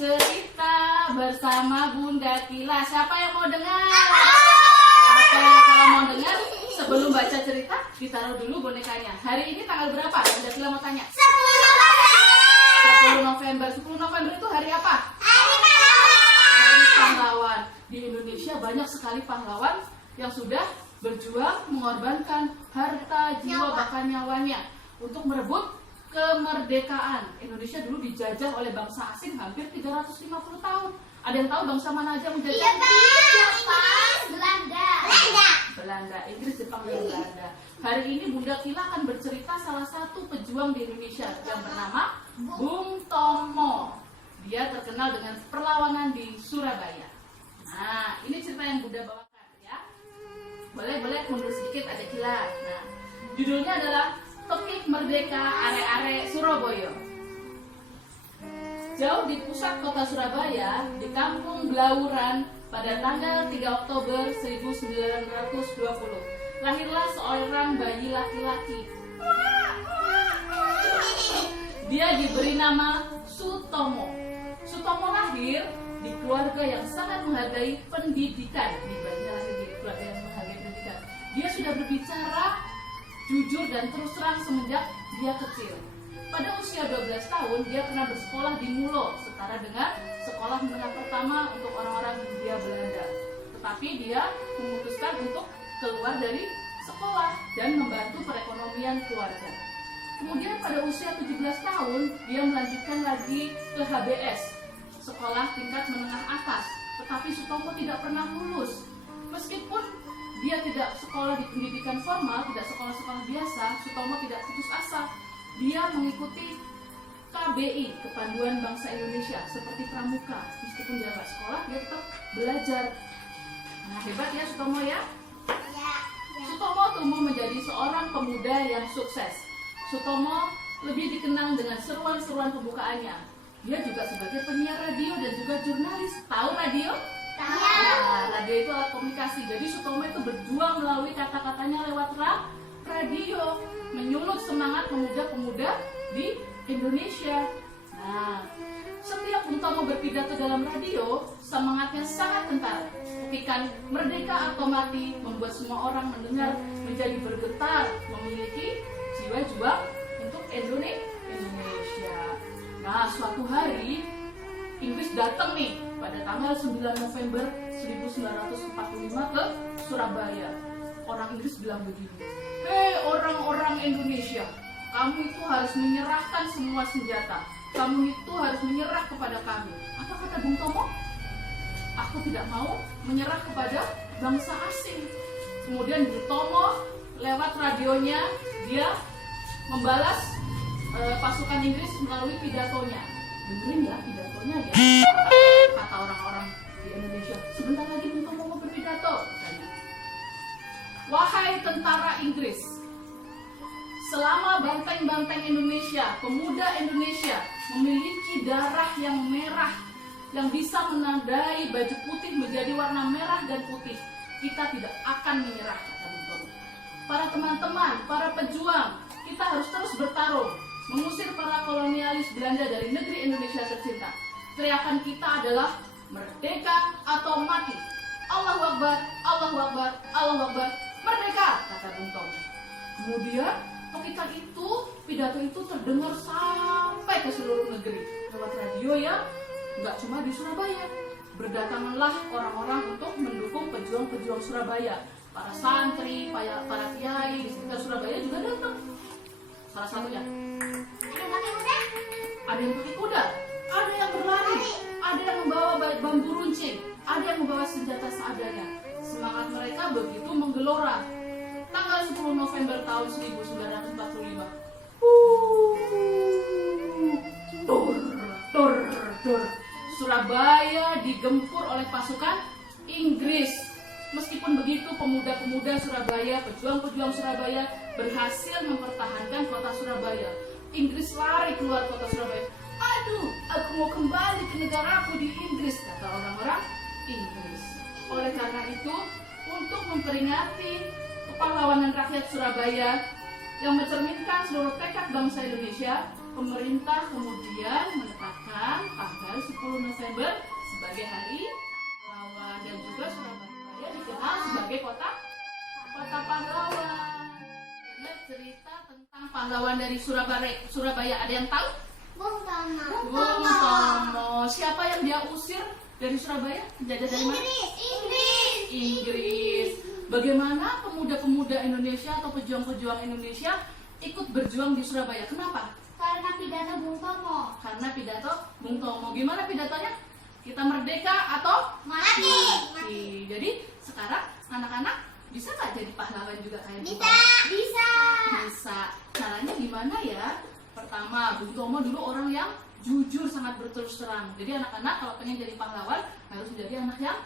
cerita bersama Bunda Kila. Siapa yang mau dengar? Kalau mau dengar, sebelum baca cerita, ditaruh dulu bonekanya. Hari ini tanggal berapa? Bunda Kila mau tanya. 10 November. 10 November itu hari apa? Hari pahlawan. Di Indonesia banyak sekali pahlawan yang sudah berjuang mengorbankan harta, jiwa, bahkan nyawanya untuk merebut kemerdekaan. Indonesia dulu dijajah oleh bangsa asing hampir 350 tahun. Ada yang tahu bangsa mana aja menjajah? Iya, Pak. Belanda, Inggris, Jepang, dan Belanda. Hari ini Bunda Kila akan bercerita salah satu pejuang di Indonesia yang bernama Bung Tomo. Dia terkenal dengan perlawanan di Surabaya. Nah, ini cerita yang Bunda bawakan ya. Boleh mundur sedikit ada Kila. Nah, judulnya adalah Tekik Merdeka Are-Are Surabaya. Jauh di pusat kota Surabaya, di kampung Blauran, pada tanggal 3 Oktober 1920, lahirlah seorang bayi laki-laki. Dia diberi nama Sutomo. Sutomo lahir di keluarga yang sangat menghargai pendidikan. Lahir di keluarga yang menghargai pendidikan. Dia sudah berbicara jujur dan terus terang semenjak dia kecil. Pada usia 12 tahun, dia pernah bersekolah di Mulo, setara dengan sekolah menengah pertama untuk orang-orang Hindia Belanda. Tetapi dia memutuskan untuk keluar dari sekolah dan membantu perekonomian keluarga. Kemudian pada usia 17 tahun, dia melanjutkan lagi ke HBS, sekolah tingkat menengah atas. Tetapi Sutomo tidak pernah lulus. Meskipun dia tidak sekolah di pendidikan formal, tidak sekolah-sekolah biasa, Sutomo tidak putus asa. Dia mengikuti KBI, Kepanduan Bangsa Indonesia, seperti pramuka. Meskipun dia nggak sekolah, dia tetap belajar. Nah, hebat ya Sutomo ya. Sutomo tumbuh menjadi seorang pemuda yang sukses. Sutomo lebih dikenang dengan seruan-seruan pembukaannya. Dia juga sebagai penyiar radio dan juga jurnalis. Tahu radio? Tahu. Nah, radio itu alat komunikasi. Jadi Sutomo itu berjuang melalui kata-katanya lewat radio, menyulut semangat pemuda-pemuda di Indonesia. Nah, setiap Bung Tomo berpidato dalam radio, semangatnya sangat kental. Ketikan merdeka atau mati membuat semua orang mendengar menjadi bergetar, memiliki jiwa juang untuk Indonesia. Nah, suatu hari Inggris datang nih pada tanggal 9 November 1945 ke Surabaya. Orang Inggris bilang begini, "Hei orang-orang Indonesia, kamu itu harus menyerahkan semua senjata. Kamu itu harus menyerah kepada kami." Apa kata Bung Tomo? "Aku tidak mau menyerah kepada bangsa asing." Kemudian Bung Tomo lewat radionya, dia membalas pasukan Inggris melalui pidatonya. Dengerin ya pidatonya ya. Kata orang-orang di Indonesia, "Sebentar lagi Bung Tomo mau berpidato." Katanya, "Wahai tentara Inggris, selama banteng-banteng Indonesia, pemuda Indonesia memiliki darah yang merah yang bisa menandai baju putih menjadi warna merah dan putih, kita tidak akan menyerah," kata Bung Tomo. "Para teman-teman, para pejuang, kita harus terus bertarung, mengusir para kolonialis Belanda dari negeri Indonesia tercinta. Teriakan kita adalah merdeka atau mati. Allahu Akbar, Allahu Akbar, Allahu Akbar, merdeka," kata Bung Tomo. Kemudian ketika itu pidato itu terdengar sampai ke seluruh negeri lewat radio ya, nggak cuma di Surabaya. Berdatanganlah orang-orang untuk mendukung pejuang-pejuang Surabaya. Para santri, para kiai di sekitar Surabaya juga datang. Salah satunya ada yang pakai kuda, ada yang berlari, ada yang membawa bambu runcing, ada yang membawa senjata seadanya. Semangat mereka begitu menggelora. Tanggal 10 November tahun 1945. Dur. Surabaya digempur oleh pasukan Inggris. Meskipun begitu, pemuda-pemuda Surabaya, pejuang-pejuang Surabaya berhasil mempertahankan kota Surabaya. Inggris lari keluar kota Surabaya. "Aduh, aku mau kembali ke negaraku di Inggris," kata orang-orang Inggris. Oleh karena itu, untuk memperingati kepahlawanan rakyat Surabaya yang mencerminkan seluruh tekad bangsa Indonesia, pemerintah kemudian menetapkan tanggal 10 November sebagai hari pahlawan dan juga Surabaya dikenal sebagai kota pahlawan. Ingat cerita tentang pahlawan dari Surabaya ada yang tahu? Bung Tomo. Bung Tomo. Siapa yang dia usir dari Surabaya? Penjajah dari mana? Inggris. Bagaimana pemuda-pemuda Indonesia atau pejuang-pejuang Indonesia ikut berjuang di Surabaya? Kenapa? Karena pidato Bung Tomo. Karena pidato Bung Tomo. Gimana pidatonya? Kita merdeka atau Mati. Jadi sekarang anak-anak bisa nggak jadi pahlawan juga kayak Bung Bisa. Tomo? Bisa. Bisa. Caranya gimana ya? Pertama, Bung Tomo dulu orang yang jujur, sangat berterus terang. Jadi anak-anak kalau pengen jadi pahlawan harus menjadi anak yang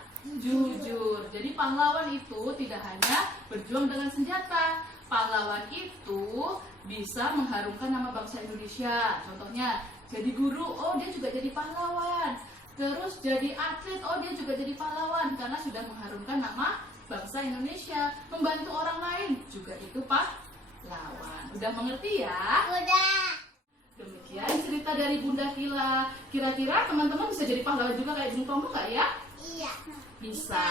jujur. Jadi pahlawan itu tidak hanya berjuang dengan senjata. Pahlawan itu bisa mengharumkan nama bangsa Indonesia. Contohnya, jadi guru, oh dia juga jadi pahlawan. Terus jadi atlet, oh dia juga jadi pahlawan karena sudah mengharumkan nama bangsa Indonesia. Membantu orang lain juga itu pahlawan. Udah mengerti ya? Udah. Demikian cerita dari Bunda Kila. Kira-kira teman-teman bisa jadi pahlawan juga kayak Bung Tomo nggak ya? Iya. Bisa.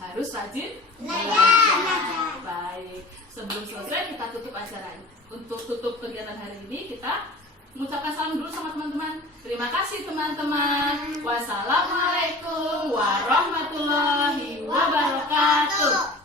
Harus rajin Belajar. Baik. Sebelum selesai kita tutup acara ini. Untuk tutup kegiatan hari ini kita mengucapkan salam dulu sama teman-teman. Terima kasih teman-teman. Wassalamualaikum warahmatullahi wabarakatuh.